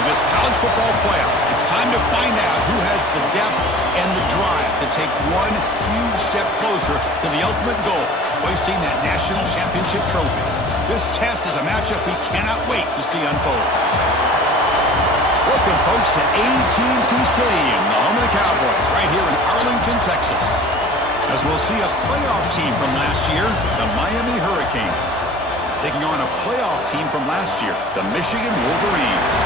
to this college football playoff. It's time to find out who has the depth and the drive to take one huge step closer to the ultimate goal, hoisting that national championship trophy. This test is a matchup we cannot wait to see unfold. Welcome, folks, to AT&T Stadium, the home of the Cowboys, right here in Arlington, Texas. As we'll see a playoff team from last year, the Miami Hurricanes, taking on a playoff team from last year, the Michigan Wolverines.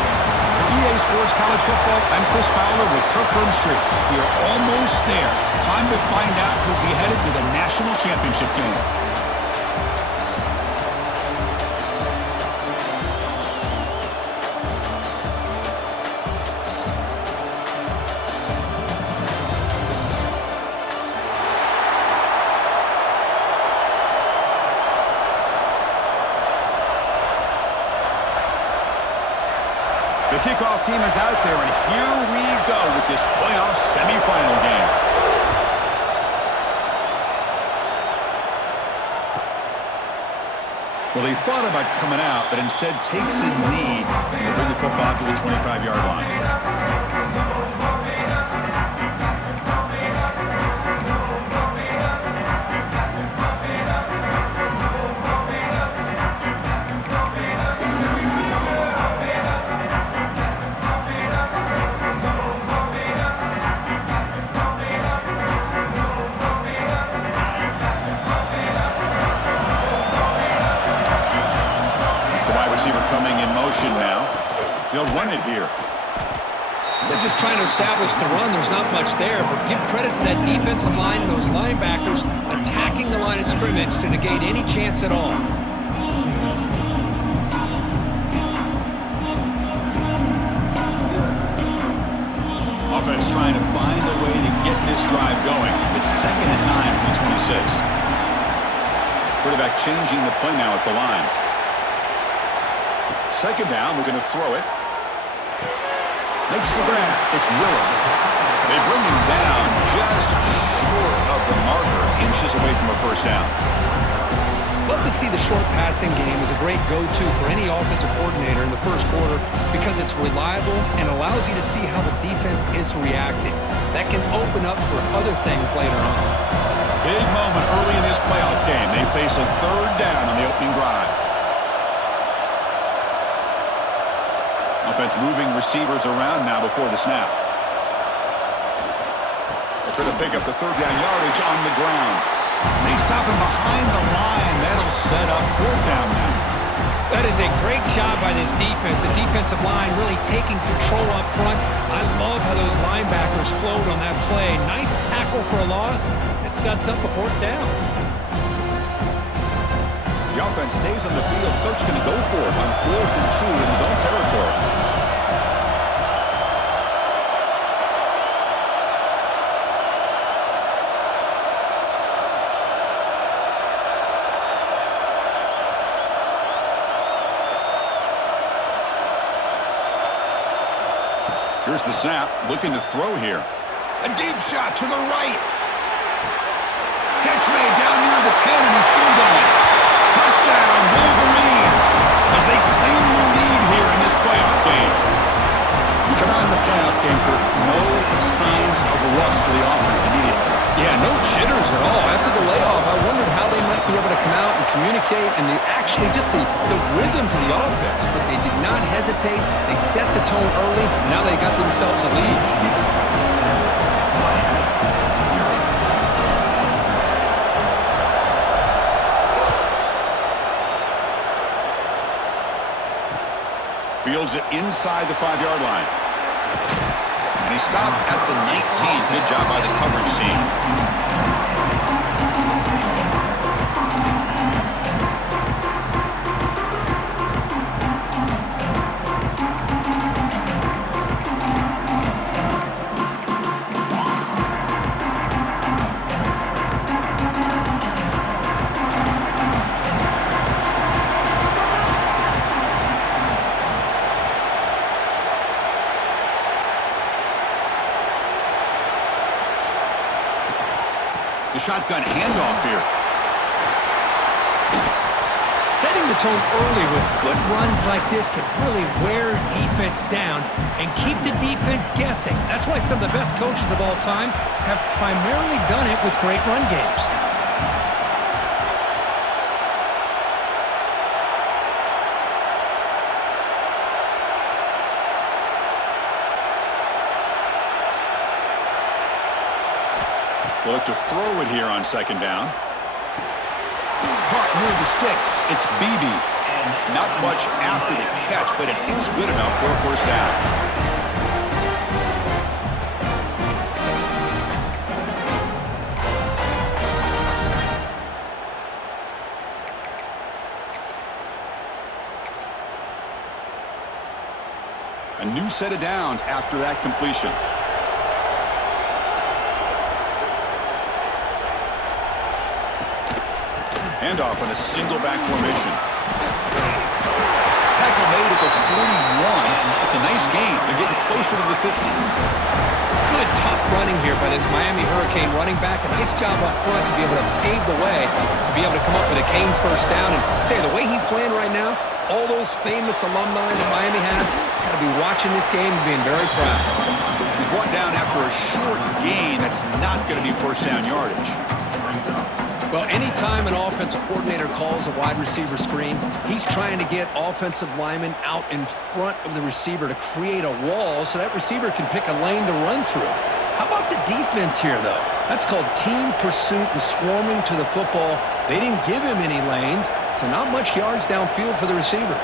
For EA Sports College Football, I'm Chris Fowler with Kirk Herbstreit. We are almost there. Time to find out who'll be headed to the national championship game. The kickoff team is out there, and here we go with this playoff semifinal game. Well, he thought about coming out, but instead takes a knee and will bring the football to the 25-yard line. Receiver coming in motion now. They'll run it here. They're just trying to establish the run. There's not much there, but give credit to that defensive line and those linebackers attacking the line of scrimmage to negate any chance at all. Offense trying to find a way to get this drive going. It's 2nd and 9 from the 26. Quarterback changing the play now at the line. Second down, we're going to throw it. Makes the grab. It's Willis. They bring him down just short of the marker, inches away from a first down. Love to see the short passing game as a great go-to for any offensive coordinator in the first quarter because it's reliable and allows you to see how the defense is reacting. That can open up for other things later on. Big moment early in this playoff game. They face a third down on the opening drive. Offense moving receivers around now before the snap. They're trying to pick up the third down yardage on the ground. They stop him behind the line. That'll set up fourth down now. That is a great job by this defense. The defensive line really taking control up front. I love how those linebackers flowed on that play. Nice tackle for a loss. It sets up a fourth down. The offense stays on the field. Coach going to go for it on 4th and 2 in his own territory. Here's the snap. Looking to throw here. A deep shot to the right. Catch made down near the 10, and he's still going. Touchdown, Wolverines, as they claim the lead here in this playoff game. You come out in the playoff game, Kurt, no signs of rust for the offense immediately. Yeah, no jitters at all. After the layoff, I wondered how they might be able to come out and communicate and just the rhythm to the offense, but they did not hesitate. They set the tone early. Now they got themselves a lead. Fields it inside the 5-yard line. And he stopped at the 19. Good job by the coverage team. The shotgun handoff here. Setting the tone early with good runs like this can really wear defense down and keep the defense guessing. That's why some of the best coaches of all time have primarily done it with great run games. They look to throw it here on second down. Caught near the sticks. It's Beebe. And not much after the catch, but it is good enough for a first down. A new set of downs after that completion. Handoff on a single back formation. Tackle made at the 41. It's a nice gain. They're getting closer to the 50. Good, tough running here by this Miami Hurricane running back. A nice job up front to be able to pave the way, to be able to come up with a Canes first down. And tell you, the way he's playing right now, all those famous alumni that Miami has, got to be watching this game and being very proud. He's brought down after a short gain. That's not going to be first down yardage. Well, anytime an offensive coordinator calls a wide receiver screen, he's trying to get offensive linemen out in front of the receiver to create a wall so that receiver can pick a lane to run through. How about the defense here, though? That's called team pursuit and swarming to the football. They didn't give him any lanes, so not much yards downfield for the receiver.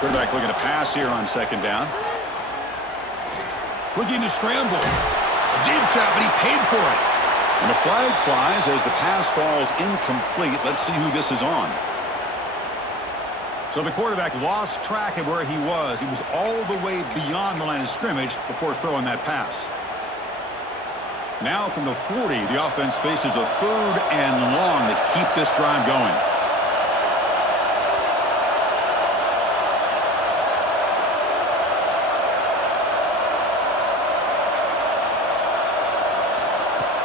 Quarterback looking to pass here on second down. Looking to scramble. A deep shot, but he paid for it. And the flag flies as the pass falls incomplete. Let's see who this is on. So the quarterback lost track of where he was. He was all the way beyond the line of scrimmage before throwing that pass. Now from the 40, the offense faces a third and long to keep this drive going.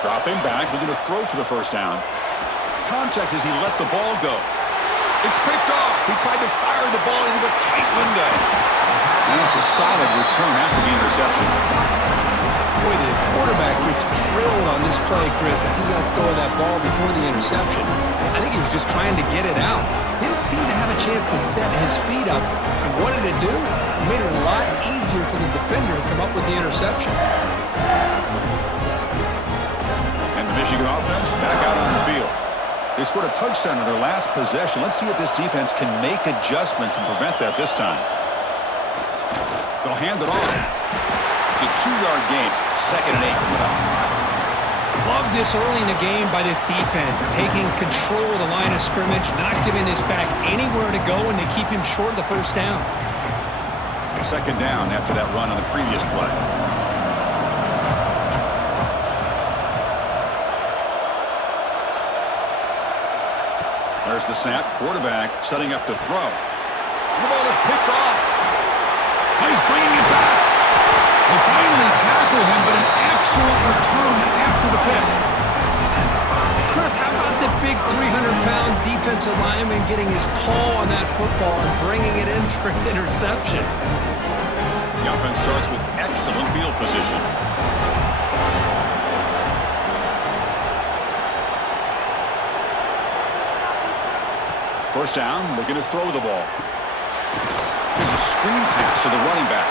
Dropping back, looking to throw for the first down. Contact as he let the ball go. It's picked off. He tried to fire the ball into a tight window. And it's a solid return after the interception. Boy, the quarterback gets drilled on this play, Chris, as he lets go of that ball before the interception. I think he was just trying to get it out. Didn't seem to have a chance to set his feet up. And what did it do? It made it a lot easier for the defender to come up with the interception. Michigan offense back out on the field. They scored a touchdown on their last possession. Let's see if this defense can make adjustments and prevent that this time. They'll hand it off. It's a 2-yard gain. 2nd and 8 coming up. Love this early in the game by this defense, taking control of the line of scrimmage, not giving this back anywhere to go, and they keep him short of the first down. 2nd down after that run on the previous play. There's the snap. Quarterback setting up to throw. The ball is picked off. He's bringing it back. They finally tackle him, but an excellent return after the pick. Chris, how about the big 300-pound defensive lineman getting his paw on that football and bringing it in for an interception? The offense starts with excellent field position. First down, looking to throw the ball. There's a screen pass to the running back.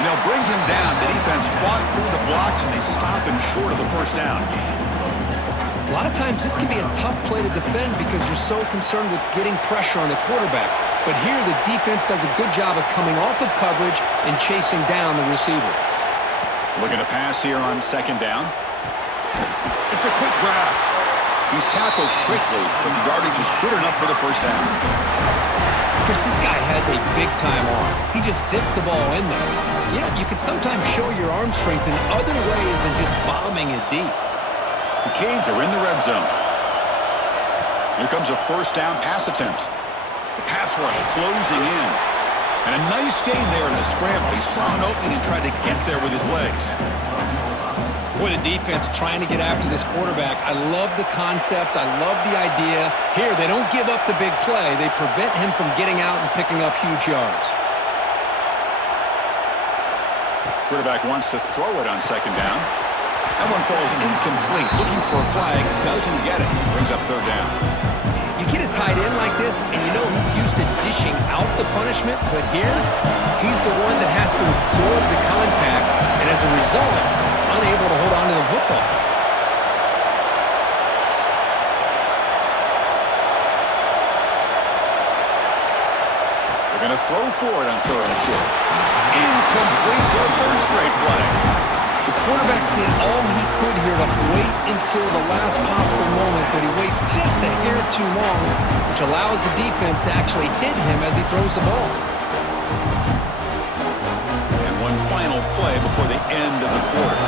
And they'll bring him down. The defense fought through the blocks, and they stop him short of the first down. A lot of times this can be a tough play to defend because you're so concerned with getting pressure on the quarterback. But here the defense does a good job of coming off of coverage and chasing down the receiver. Looking to pass here on 2nd down. It's a quick grab. He's tackled quickly, but the yardage is good enough for the first down. Chris, this guy has a big-time arm. He just zipped the ball in there. You know, you can sometimes show your arm strength in other ways than just bombing it deep. The Canes are in the red zone. Here comes a first down pass attempt. The pass rush closing in. And a nice gain there in the scramble. He saw an opening and tried to get there with his legs. Boy, the defense trying to get after this quarterback. I love the concept. I love the idea. Here, they don't give up the big play. They prevent him from getting out and picking up huge yards. Quarterback wants to throw it on second down. That one falls incomplete. Looking for a flag. Doesn't get it. Brings up third down. You get a tight end like this, and you know he's used to dishing out the punishment, but here, he's the one that has to absorb the contact, and as a result, he's unable to hold on to the football. They're going to throw for it on third and short. Incomplete for a third straight play. The quarterback did all he could here to wait until the last possible moment, but he waits just a hair too long, which allows the defense to actually hit him as he throws the ball. And one final play before the end of the quarter.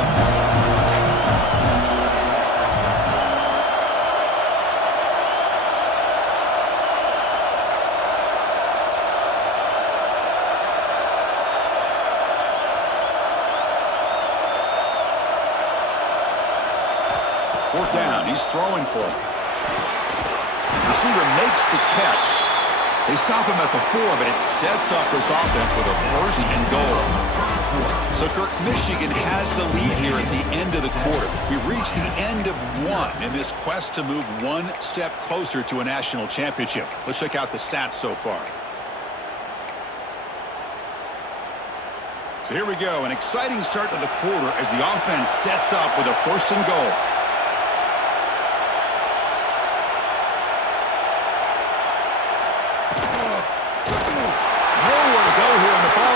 Fourth down, he's throwing for it. Receiver makes the catch. They stop him at the 4, but it sets up this offense with a first and goal. So, Kirk, Michigan has the lead here at the end of the quarter. We've reached the end of one in this quest to move one step closer to a national championship. Let's check out the stats so far. So here we go, an exciting start to the quarter as the offense sets up with a first and goal.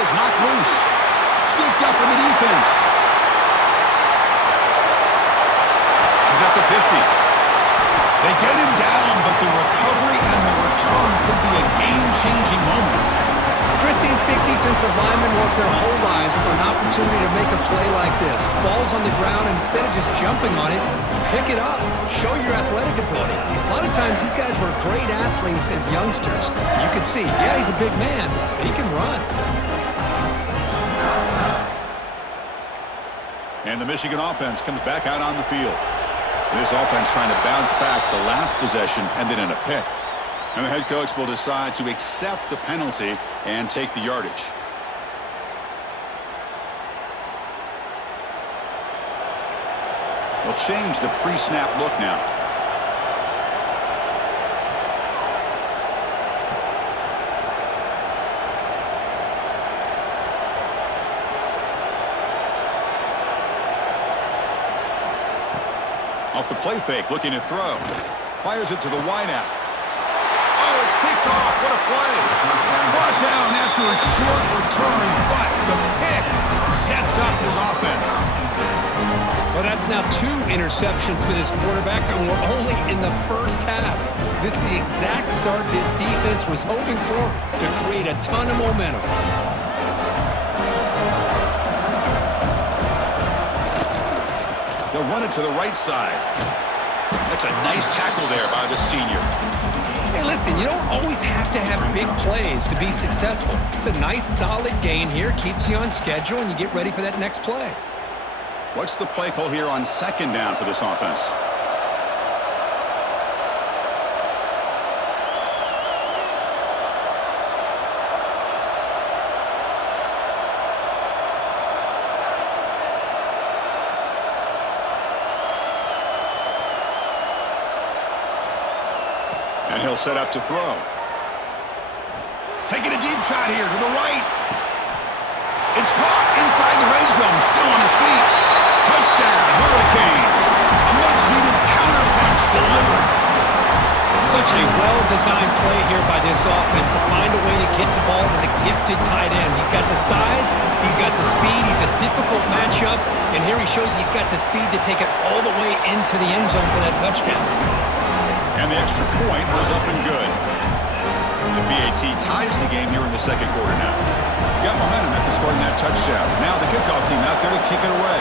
Knocked loose. Scooped up in the defense. He's at the 50. They get him down, but the recovery and the return could be a game-changing moment. Chris, these big defensive linemen work their whole lives for an opportunity to make a play like this. Ball's on the ground, and instead of just jumping on it, pick it up. Show your athletic ability. A lot of times, these guys were great athletes as youngsters. You could see, yeah, he's a big man, but he can run. And the Michigan offense comes back out on the field. This offense trying to bounce back the last possession and then in a pick. And the head coach will decide to accept the penalty and take the yardage. They'll change the pre-snap look now. Off the play fake, looking to throw. Fires it to the wideout. Oh, it's picked off. What a play. Brought down after a short return, but the pick sets up his offense. Well, that's now 2 interceptions for this quarterback, and we're only in the first half. This is the exact start this defense was hoping for to create a ton of momentum. They'll run it to the right side. That's a nice tackle there by the senior. Hey, listen, you don't always have to have big plays to be successful. It's a nice, solid gain here. Keeps you on schedule, and you get ready for that next play. What's the play call here on second down for this offense? And he'll set up to throw. Taking a deep shot here to the right. It's caught inside the red zone, still on his feet. Touchdown, Hurricanes. A much-needed counter-punch delivered. Such a well-designed play here by this offense to find a way to get the ball to the gifted tight end. He's got the size, he's got the speed, he's a difficult matchup, and here he shows he's got the speed to take it all the way into the end zone for that touchdown. And the extra point was up and good. The BAT ties the game here in the second quarter now. Got momentum after scoring that touchdown. Now the kickoff team out there to kick it away.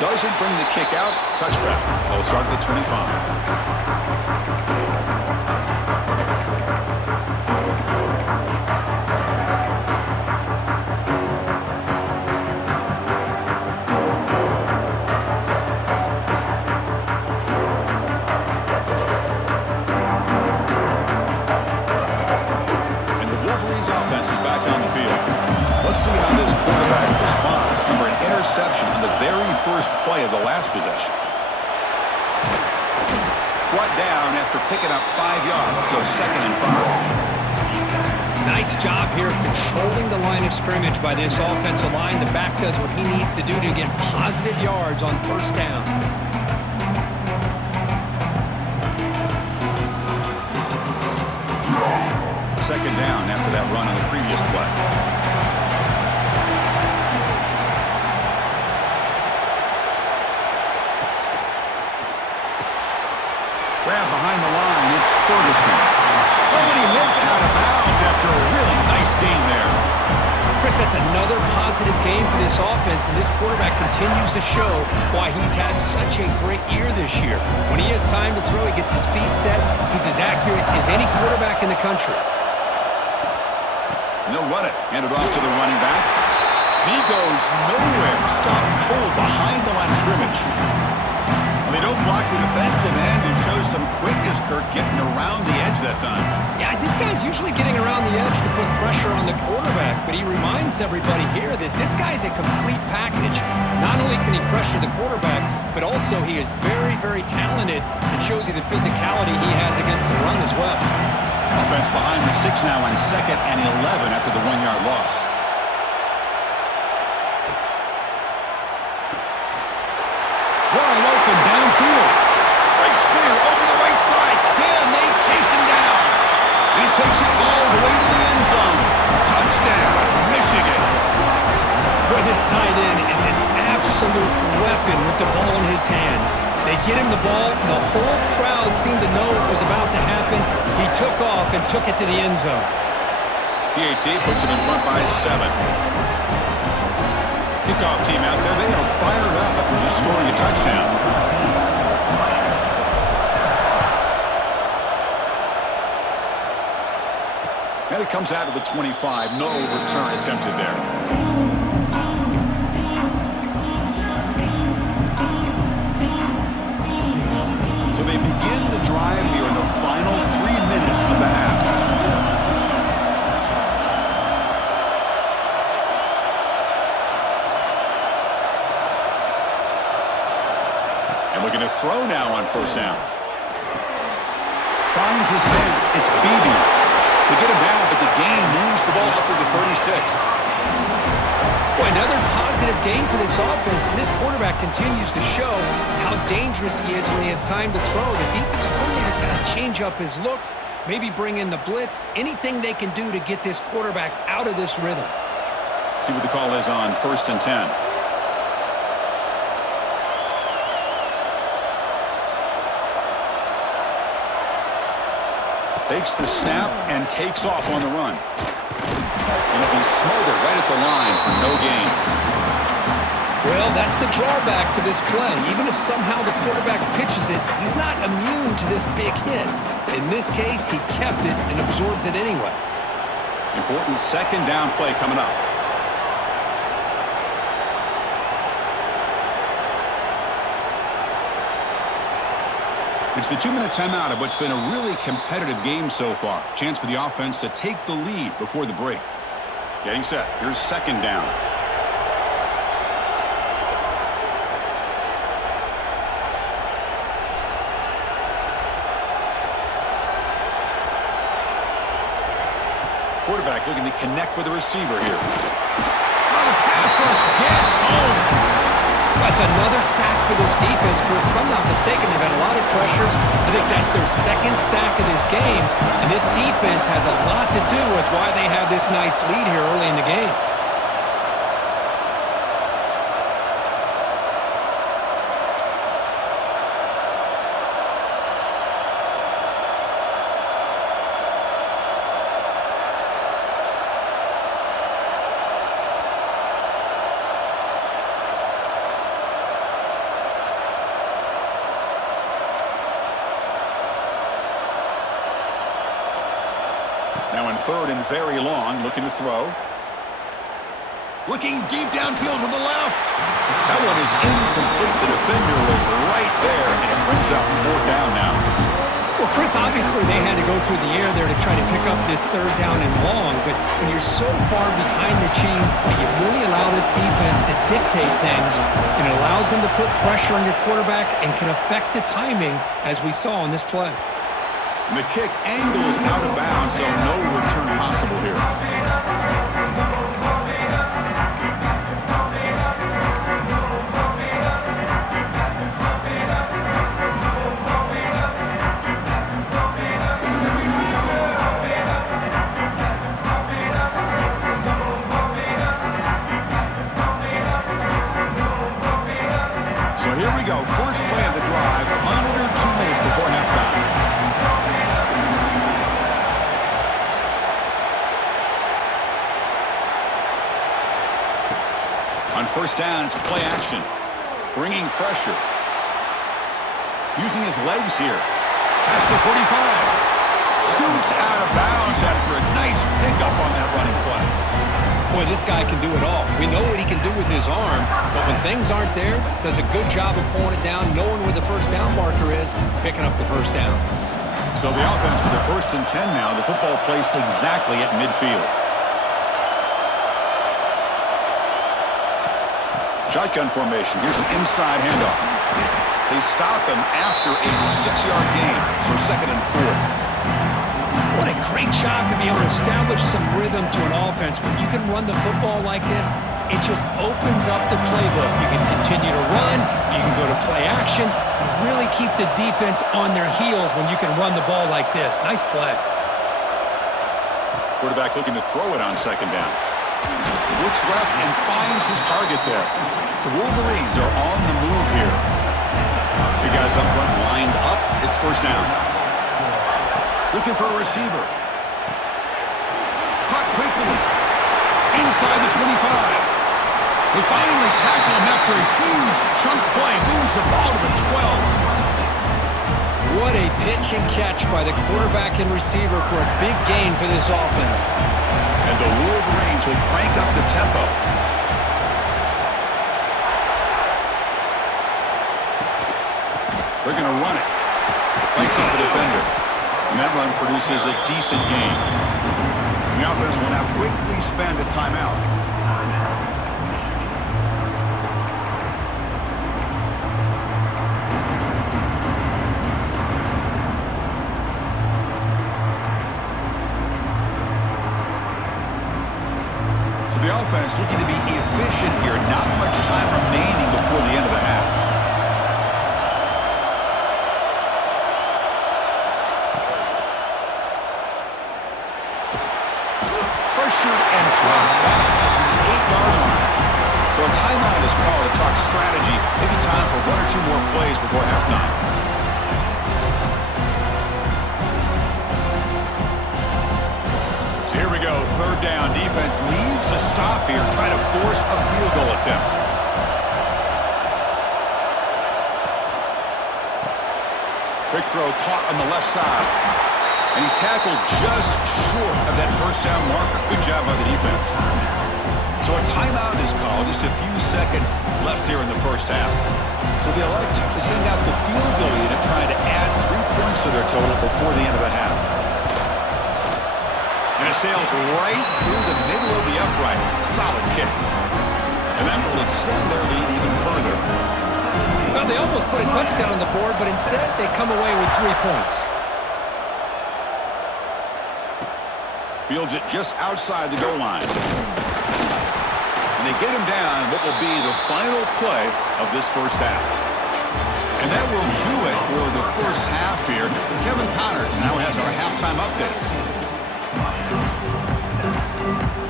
Doesn't bring the kick out. Touchback. They'll start at the 25. of the last possession. Brought down after picking up 5 yards, so 2nd and 5. Nice job here of controlling the line of scrimmage by this offensive line. The back does what he needs to do to get positive yards on 1st down. Second down after that run on the previous play. Grab behind the line, it's Ferguson. Oh, and he heads out of bounds after a really nice game there. Chris, that's another positive game for this offense, and this quarterback continues to show why he's had such a great year this year. When he has time to throw, he gets his feet set. He's as accurate as any quarterback in the country. And they'll run it. Hand it off to the running back. He goes nowhere. Stopped cold behind the line of scrimmage. They don't block the defensive end and show some quickness, Kirk, getting around the edge that time. Yeah, this guy's usually getting around the edge to put pressure on the quarterback, but he reminds everybody here that this guy's a complete package. Not only can he pressure the quarterback, but also he is very, very talented and shows you the physicality he has against the run as well. Offense behind the 6 now on 2nd and 11 after the 1-yard loss. Wide open downfield. Breaks clear over the right side. Can they chase him down? He takes it all the way to the end zone. Touchdown, Michigan. Boy, this tight end is an absolute weapon with the ball in his hands. They get him the ball. The whole crowd seemed to know what was about to happen. He took off and took it to the end zone. PAT puts him in front by 7. Kickoff team out there, they are fired up after just scoring a touchdown. And it comes out of the 25. No return attempted there. So they begin the drive here in the final 3 minutes of the half. Looking to throw now on 1st down. Finds his man. It's Beebe. They get him down, but the gain moves the ball up to the 36. Boy, another positive game for this offense, and this quarterback continues to show how dangerous he is when he has time to throw. The defensive coordinator's got to change up his looks, maybe bring in the blitz, anything they can do to get this quarterback out of this rhythm. See what the call is on 1st and 10. Takes the snap and takes off on the run. And it'll be smothered right at the line for no gain. Well, that's the drawback to this play. Even if somehow the quarterback pitches it, he's not immune to this big hit. In this case, he kept it and absorbed it anyway. Important 2nd down play coming up. It's the 2-minute timeout of what's been a really competitive game so far. Chance for the offense to take the lead before the break. Getting set. Here's 2nd down. Quarterback looking to connect with the receiver here. Oh, the pass rush gets home. That's another sack for this defense, Chris. If I'm not mistaken, they've had a lot of pressures. I think that's their 2nd sack of this game. And this defense has a lot to do with why they have this nice lead here early in the game. Now in 3rd and very long, looking to throw. Looking deep downfield with the left. That one is incomplete. The defender was right there, and it brings up 4th down now. Well, Chris, obviously they had to go through the air there to try to pick up this third down and long, but when you're so far behind the chains, you really allow this defense to dictate things, and it allows them to put pressure on your quarterback and can affect the timing, as we saw on this play. And the kick angles out of bounds, so no return possible here. Here we go, first play of the drive, under 2 minutes before halftime. On first down, it's play action, bringing pressure. Using his legs here, past the 45. Scoots out of bounds after a nice pickup on that running play. Boy, this guy can do it all. We know what he can do with his arm, but when things aren't there, does a good job of pulling it down, knowing where the first down marker is, picking up the first down. So the offense with the 1st and 10 now, the football placed exactly at midfield. Shotgun formation. Here's an inside handoff. They stop him after a 6-yard gain, so 2nd and 4. What a great job to be able to establish some rhythm to an offense. When you can run the football like this, it just opens up the playbook. You can continue to run. You can go to play action. You really keep the defense on their heels when you can run the ball like this. Nice play. Quarterback looking to throw it on 2nd down. Looks left and finds his target there. The Wolverines are on the move here. You guys up front lined up. It's 1st down. Looking for a receiver. Caught quickly. Inside the 25. They finally tackle him after a huge chunk play. Moves the ball to the 12. What a pitch and catch by the quarterback and receiver for a big gain for this offense. And the Wolverines will crank up the tempo. They're going to run it. Fights off the defender. And that run produces a decent gain. The offense will now quickly spend a timeout. So the offense looking to be efficient here. Not much time remaining before the end of the half. And dropped back at the 8-yard line. So a timeout is called to talk strategy. Maybe time for 1 or 2 more plays before halftime. So here we go, 3rd down. Defense needs a stop here, try to force a field goal attempt. Quick throw caught on the left side. And he's tackled just short of that 1st down marker. Good job by the defense. So a timeout is called. Just a few seconds left here in the 1st half. So they elect to send out the field goal unit, trying to add 3 points to their total before the end of the half. And it sails right through the middle of the uprights. Solid kick. And that will extend their lead even further. Well, they almost put a touchdown on the board, but instead they come away with 3 points. Fields it just outside the goal line. And they get him down what will be the final play of this 1st half. And that will do it for the 1st half here. Kevin Connors now has our halftime update.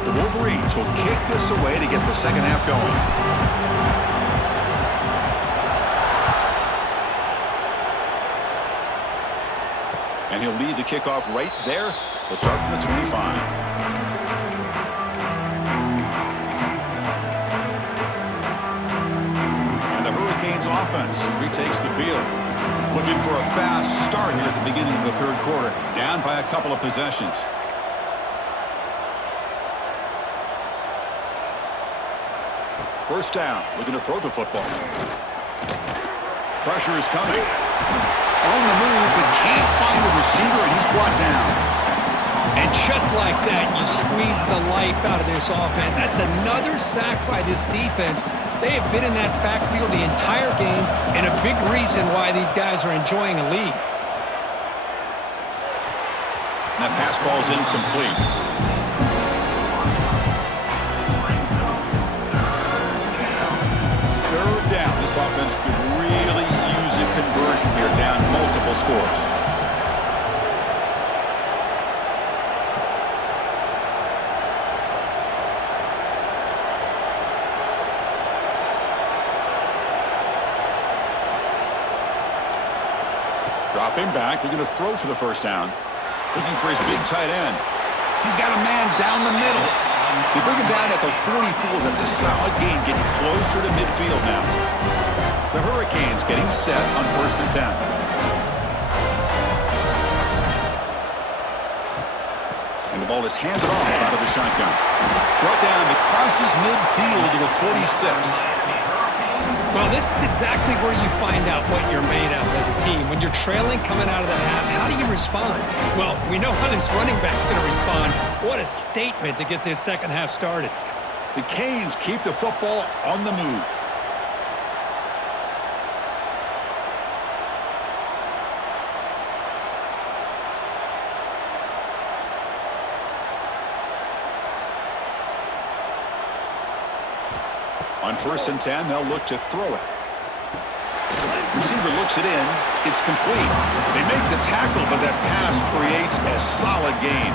The Wolverines will kick this away to get the 2nd half going. And he'll lead the kickoff right there. They'll start from the 25. And the Hurricanes offense retakes the field. Looking for a fast start here at the beginning of the 3rd quarter. Down by a couple of possessions. First down, looking to throw the football. Pressure is coming. On the move, but can't find a receiver, and he's brought down. And just like that, you squeeze the life out of this offense. That's another sack by this defense. They have been in that backfield the entire game, and a big reason why these guys are enjoying a lead. That pass falls incomplete. Third down. This offense could really use a conversion here, down multiple scores. Dropping back, looking to throw for the first down. Looking for his big tight end. He's got a man down the middle. They bring him down at the 44. That's a solid gain, getting closer to midfield now. The Hurricanes getting set on 1st and 10. And the ball is handed off out of the shotgun. Brought down, it crosses midfield to the 46. Well, this is exactly where you find out what you're made of as a team. When you're trailing coming out of the half, how do you respond? Well, we know how this running back's going to respond. What a statement to get this second half started. The Canes keep the football on the move. On 1st and 10, they'll look to throw it. Receiver looks it in. It's complete. They make the tackle, but that pass creates a solid gain.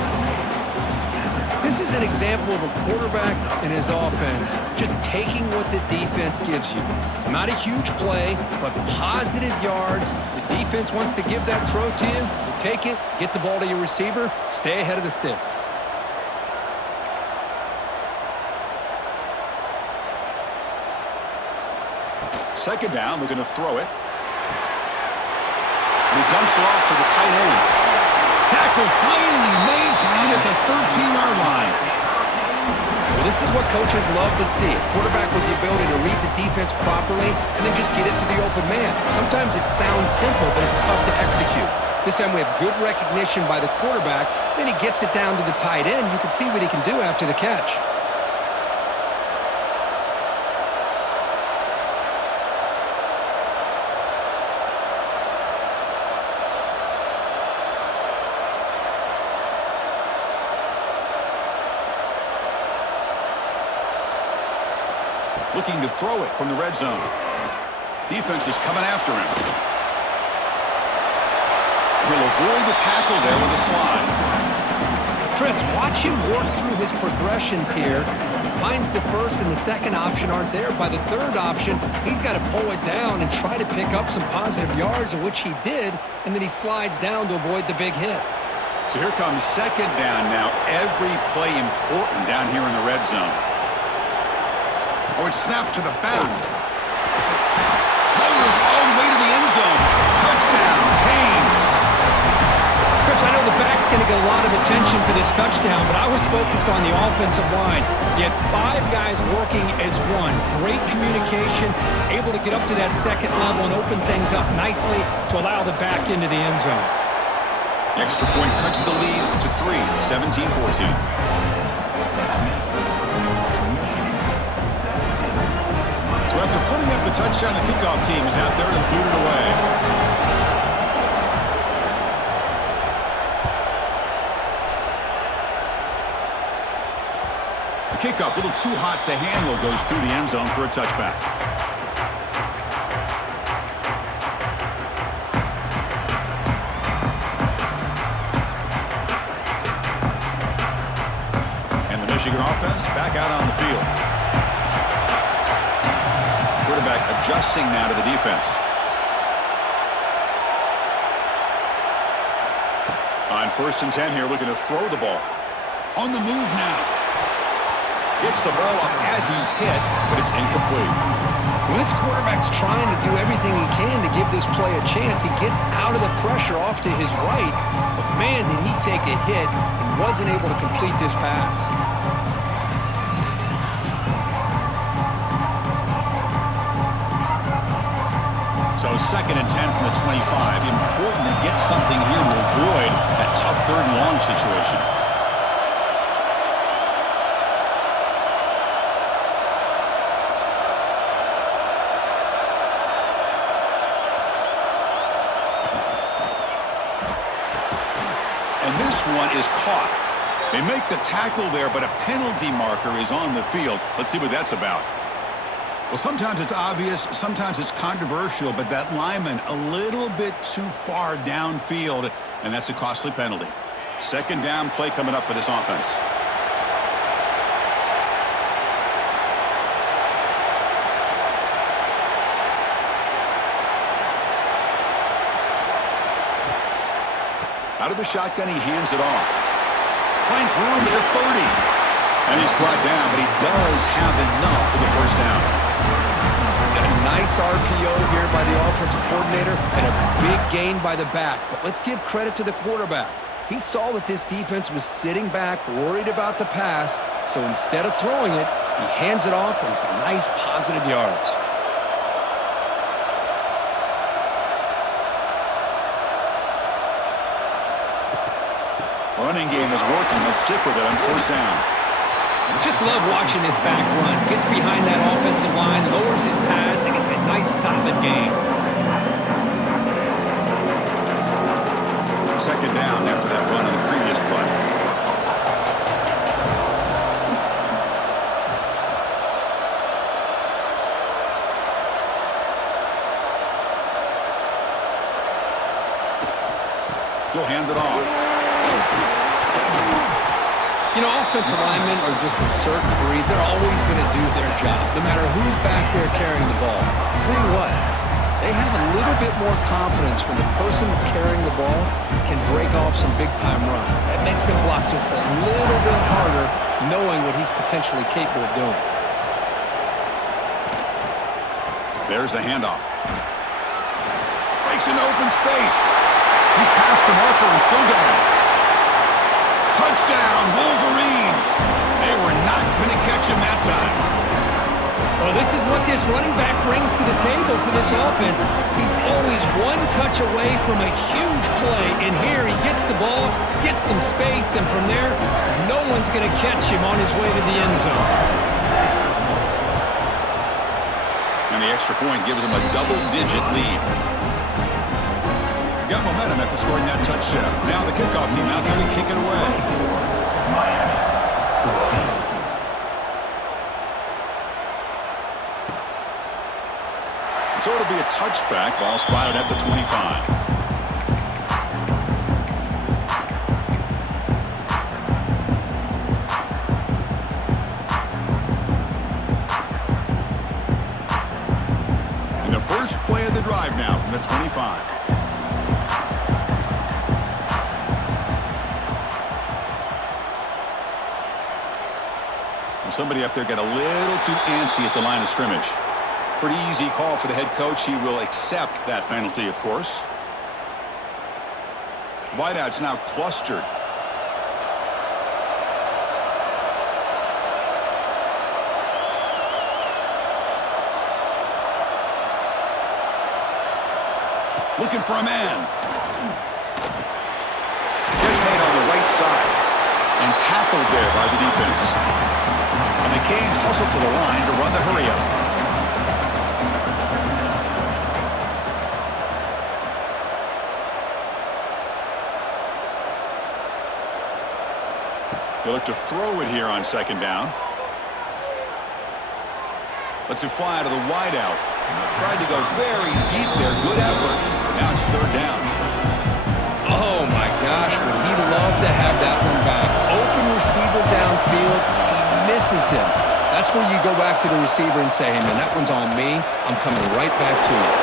This is an example of a quarterback and his offense just taking what the defense gives you. Not a huge play, but positive yards. The defense wants to give that throw to you. You take it, get the ball to your receiver, stay ahead of the sticks. Second down, looking to throw it. And he dumps it off to the tight end. Tackle finally made down at the 13-yard line. Well, this is what coaches love to see. A quarterback with the ability to read the defense properly and then just get it to the open man. Sometimes it sounds simple, but it's tough to execute. This time we have good recognition by the quarterback. Then he gets it down to the tight end. You can see what he can do after the catch. Looking to throw it from the red zone. Defense is coming after him. He'll avoid the tackle there with a slide. Chris, watch him work through his progressions here. Finds the first and the second option aren't there. By the third option, he's got to pull it down and try to pick up some positive yards, of which he did, and then he slides down to avoid the big hit. So here comes second down now. Every play important down here in the red zone. Oh, it's snapped to the back. Motors all the way to the end zone. Touchdown, Canes. Chris, I know the back's going to get a lot of attention for this touchdown, but I was focused on the offensive line. You had 5 guys working as one. Great communication, able to get up to that second level and open things up nicely to allow the back into the end zone. Extra point cuts the lead to 3, 17-14. So after putting up the touchdown, the kickoff team is out there to boot it away. The kickoff, a little too hot to handle, goes through the end zone for a touchback. And the Michigan offense back out on the field. Quarterback adjusting now to the defense. On 1st and 10 here, looking to throw the ball. On the move now. Gets the ball off as he's hit, but it's incomplete. Well, this quarterback's trying to do everything he can to give this play a chance. He gets out of the pressure off to his right, but man, did he take a hit and wasn't able to complete this pass. So 2nd and 10 from the 25. Important to get something here to avoid that tough 3rd and long situation. And this one is caught. They make the tackle there, but a penalty marker is on the field. Let's see what that's about. Well, sometimes it's obvious, sometimes it's controversial, but that lineman a little bit too far downfield, and that's a costly penalty. 2nd down play coming up for this offense. Out of the shotgun, he hands it off. Finds room to the 30. And he's brought down, but he does have enough for the 1st down. A nice RPO here by the offensive coordinator and a big gain by the back. But let's give credit to the quarterback. He saw that this defense was sitting back, worried about the pass. So instead of throwing it, he hands it off and some nice positive yards. Running game is working. Let's stick with it on 1st down. Just love watching this back run. Gets behind that offensive line, lowers his pads, and gets a nice solid gain. 2nd down after that run on the previous play. He'll hand it off. You know, offensive linemen are just a certain breed. They're always going to do their job, no matter who's back there carrying the ball. I'll tell you what, they have a little bit more confidence when the person that's carrying the ball can break off some big-time runs. That makes them block just a little bit harder, knowing what he's potentially capable of doing. There's the handoff. Breaks into open space. He's past the marker and still going. Touchdown, Wolverines. They were not going to catch him that time. Well, this is what this running back brings to the table for this offense. He's always one touch away from a huge play, and here he gets the ball, gets some space, and from there, no one's going to catch him on his way to the end zone. And the extra point gives him a double-digit lead. Got momentum after scoring that touchdown. Now the kickoff team out there to kick it away. So it'll be a touchback. Ball spotted at the 25. And the first play of the drive now from the 25. Somebody up there got a little too antsy at the line of scrimmage. Pretty easy call for the head coach. He will accept that penalty, of course. Wideouts now clustered. Looking for a man. Catch made on the right side and tackled there by the defense. And the Canes hustle to the line to run the hurry-up. They look to throw it here on 2nd down. Lets it fly to the wideout. Tried to go very deep there. Good effort. Now it's 3rd down. Oh, my gosh, would he love to have that one back. Open receiver downfield. Misses him. That's where you go back to the receiver and say, hey, man, that one's on me. I'm coming right back to it.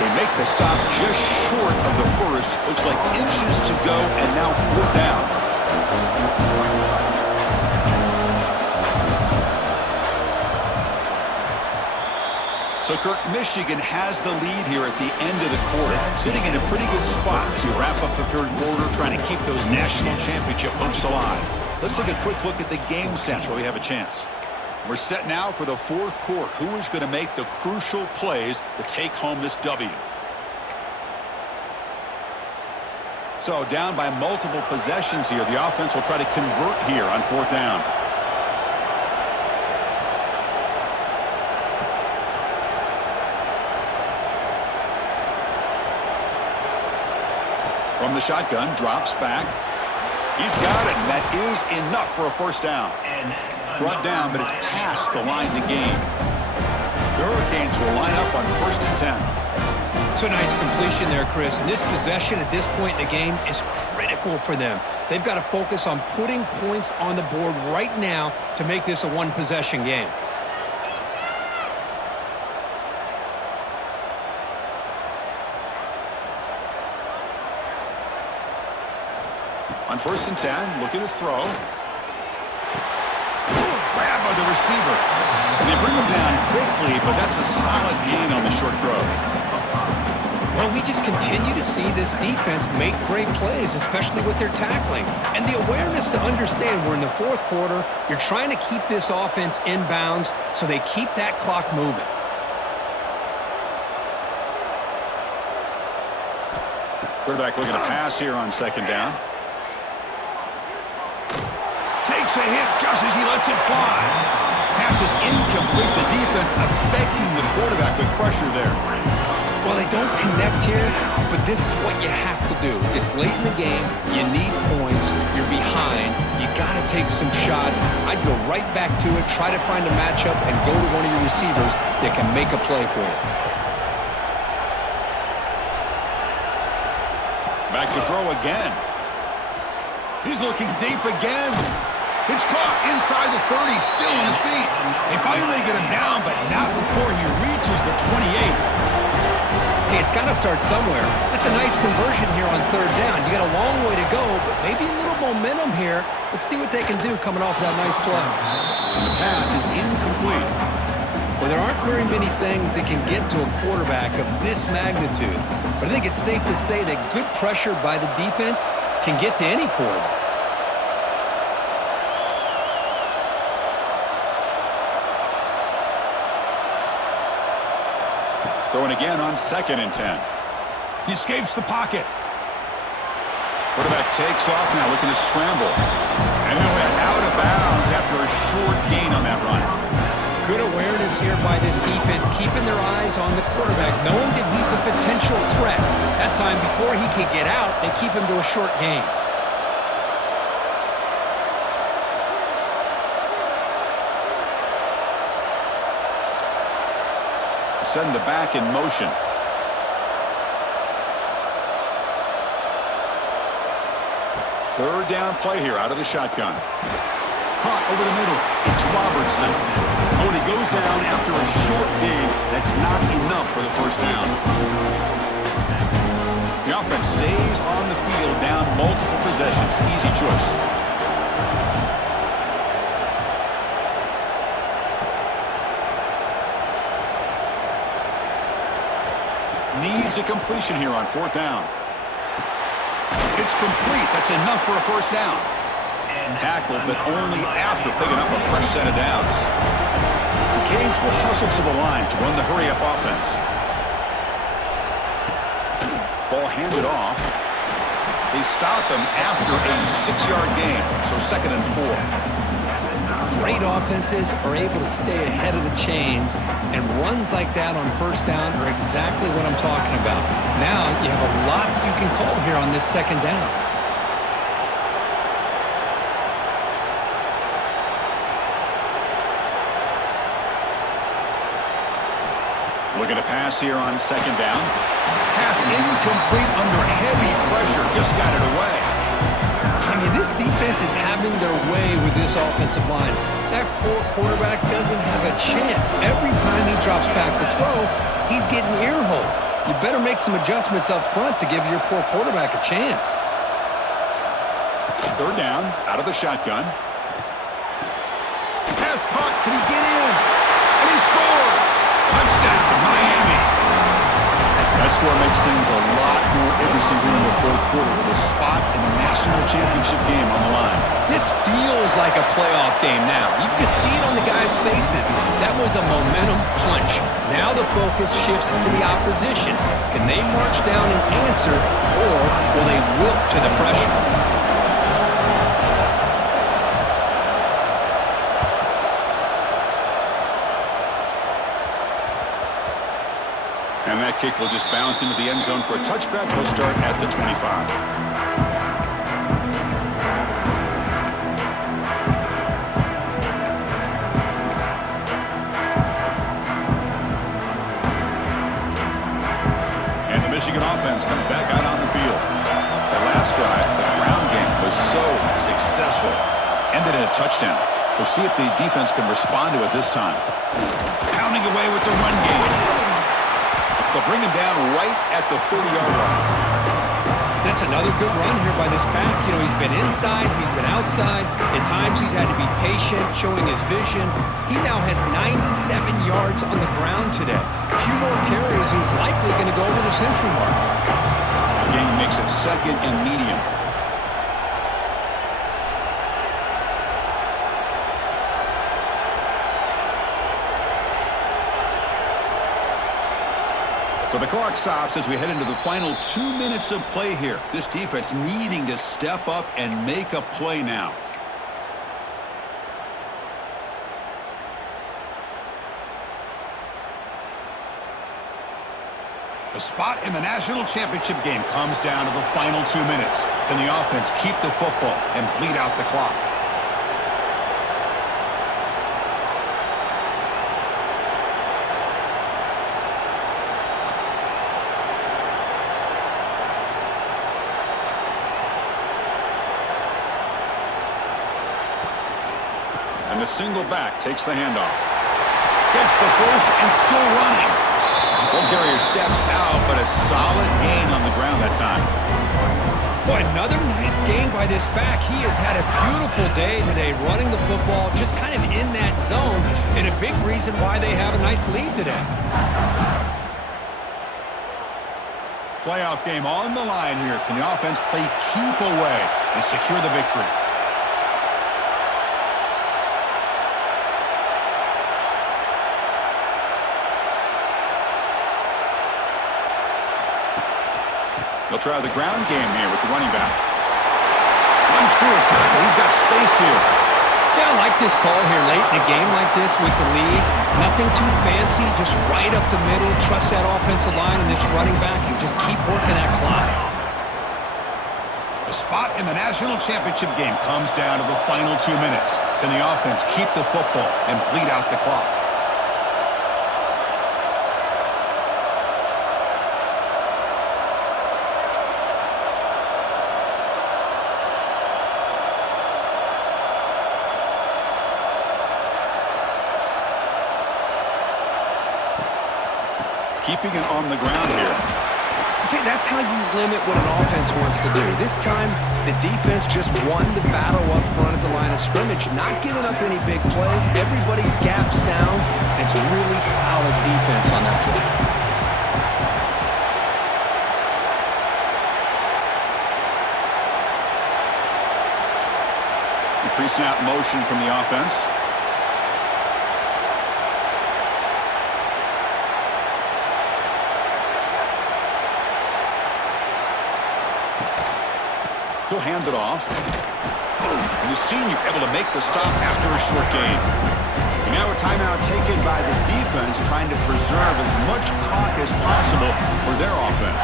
They make the stop just short of the 1st. Looks like inches to go, and now 4th down. So, Kirk, Michigan has the lead here at the end of the quarter, sitting in a pretty good spot as we wrap up the 3rd quarter, trying to keep those national championship hopes alive. Let's take a quick look at the game sense where we have a chance. We're set now for the fourth quarter. Who is going to make the crucial plays to take home this W? So down by multiple possessions here. The offense will try to convert here on fourth down. From the shotgun, drops back. He's got it, and that is enough for a first down. Brought down, but it's past the line to gain. The Hurricanes will line up on 1st and 10. It's a nice completion there, Chris. And this possession at this point in the game is critical for them. They've got to focus on putting points on the board right now to make this a one-possession game. On 1st and 10, looking to throw. Grab by the receiver. And they bring him down quickly, but that's a solid gain on the short throw. Well, we just continue to see this defense make great plays, especially with their tackling. And the awareness to understand we're in the fourth quarter, you're trying to keep this offense in bounds so they keep that clock moving. Quarterback looking to pass here on 2nd down. Takes a hit just as he lets it fly. Pass is incomplete. The defense affecting the quarterback with pressure there. Well, they don't connect here, but this is what you have to do. It's late in the game. You need points. You're behind. You got to take some shots. I'd go right back to it, try to find a matchup, and go to one of your receivers that can make a play for you. Back to throw again. He's looking deep again. It's caught inside the 30, still on his feet. They finally get him down, but not before he reaches the 28. Hey, it's got to start somewhere. That's a nice conversion here on 3rd down. You got a long way to go, but maybe a little momentum here. Let's see what they can do coming off that nice play. And the pass is incomplete. Well, there aren't very many things that can get to a quarterback of this magnitude, but I think it's safe to say that good pressure by the defense can get to any quarterback. Throwing again on 2nd and 10. He escapes the pocket. Quarterback takes off now, looking to scramble. And he'll head out of bounds after a short gain on that run. Good awareness here by this defense, keeping their eyes on the quarterback, knowing that he's a potential threat. That time, before he could get out, they keep him to a short gain. Send the back in motion. Third down play here out of the shotgun. Caught over the middle. It's Robertson. Oh, and he goes down after a short gain. That's not enough for the first down. The offense stays on the field, down multiple possessions. Easy choice. Needs a completion here on 4th down. It's complete. That's enough for a first down. Tackled, but only after picking up a fresh set of downs. The Canes will hustle to the line to run the hurry-up offense. Ball handed off. They stop him after a 6-yard gain, so 2nd and 4. Great offenses are able to stay ahead of the chains, and runs like that on 1st down are exactly what I'm talking about. Now you have a lot that you can call here on this 2nd down. Looking to pass here on 2nd down. Pass incomplete under heavy pressure. Just got it away. I mean, this defense is having their way with this offensive line. That poor quarterback doesn't have a chance. Every time he drops back to throw, he's getting ear-holed. You better make some adjustments up front to give your poor quarterback a chance. 3rd down, out of the shotgun. Pass caught. Can he get in? And he scores! Touchdown, Miami. That's score makes things a lot more interesting here in the fourth quarter with a spot in the national championship game on the line. This feels like a playoff game now. You can see it on the guys' faces. That was a momentum punch. Now the focus shifts to the opposition. Can they march down and answer, or will they look to the pressure? And that kick will just bounce into the end zone for a touchback. They'll start at the 25. And the Michigan offense comes back out on the field. The last drive, the ground game, was so successful. Ended in a touchdown. We'll see if the defense can respond to it this time. Pounding away with the run game. They'll bring him down right at the 30-yard line. That's another good run here by this back. You know, he's been inside, he's been outside. At times he's had to be patient, showing his vision. He now has 97 yards on the ground today. A few more carries, he's likely going to go over the century mark. The game makes it second and medium. So the clock stops as we head into the final 2 minutes of play here. This defense needing to step up and make a play now. The spot in the national championship game comes down to the final 2 minutes. Can the offense keep the football and bleed out the clock? And the single back takes the handoff. Gets the first and still running. Ball carrier steps out, but a solid gain on the ground that time. Boy, another nice gain by this back. He has had a beautiful day today running the football, just kind of in that zone, and a big reason why they have a nice lead today. Playoff game on the line here. Can the offense play keep away and secure the victory? They'll try the ground game here with the running back. Runs through a tackle. He's got space here. Yeah, I like this call here late in a game like this with the lead. Nothing too fancy, just right up the middle. Trust that offensive line and this running back and just keep working that clock. The spot in the national championship game comes down to the final 2 minutes. Can the offense keep the football and bleed out the clock? Keeping it on the ground here. See, that's how you limit what an offense wants to do. This time, the defense just won the battle up front at the line of scrimmage, not giving up any big plays. Everybody's gap sound. It's really solid defense on that play. Pre-snap motion from the offense. He'll hand it off. And the senior able to make the stop after a short gain. And now a timeout taken by the defense, trying to preserve as much clock as possible for their offense.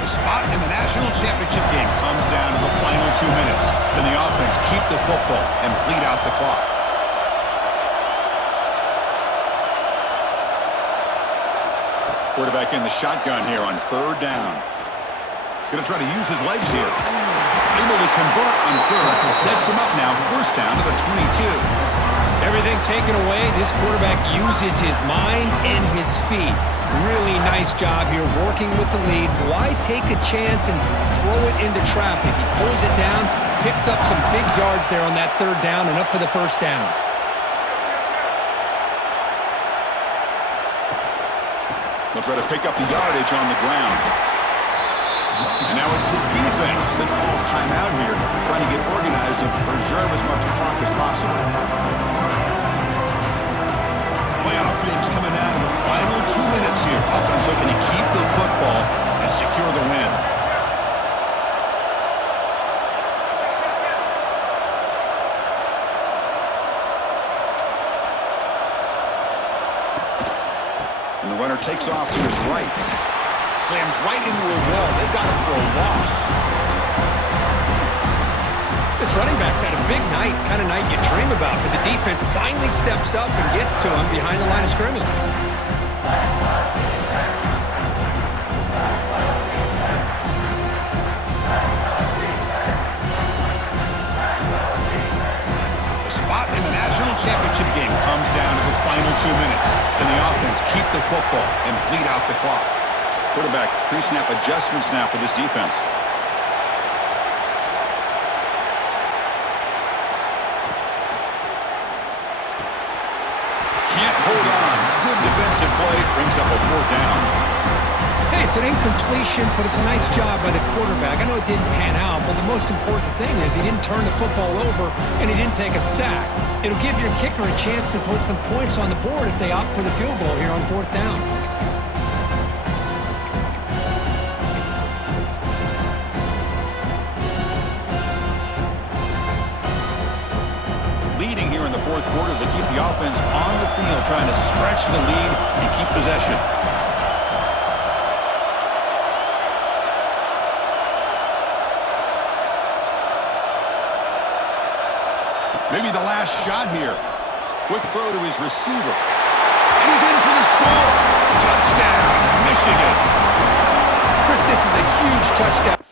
The spot in the national championship game comes down to the final 2 minutes. Can the offense keep the football and bleed out the clock? Quarterback in the shotgun here on third down. Going to try to use his legs here. Able to convert on third. Sets him up now. First down to the 22. Everything taken away, this quarterback uses his mind and his feet. Really nice job here working with the lead. Why take a chance and throw it into traffic? He pulls it down, picks up some big yards there on that third down, and up for the first down. They'll try to pick up the yardage on the ground. And now it's the defense that calls timeout here, trying to get organized and preserve as much clock as possible. Playoff games coming down to the final 2 minutes here. Offense looking to keep the football and secure the win. And the runner takes off to his right. Slams right into a wall. They got him for a loss. This running back's had a big night, kind of night you dream about, but the defense finally steps up and gets to him behind the line of scrimmage. The spot in the national championship game comes down to the final 2 minutes. Can the offense keep the football and bleed out the clock? Quarterback pre-snap adjustments now for this defense. Can't hold on. Good defensive play. Brings up a fourth down. Hey, it's an incompletion, but it's a nice job by the quarterback. I know it didn't pan out, but the most important thing is he didn't turn the football over and he didn't take a sack. It'll give your kicker a chance to put some points on the board if they opt for the field goal here on fourth down. Leading here in the fourth quarter to keep the offense on the field, trying to stretch the lead and keep possession. Maybe the last shot here. Quick throw to his receiver. And he's in for the score. Touchdown, Michigan. Chris, this is a huge touchdown.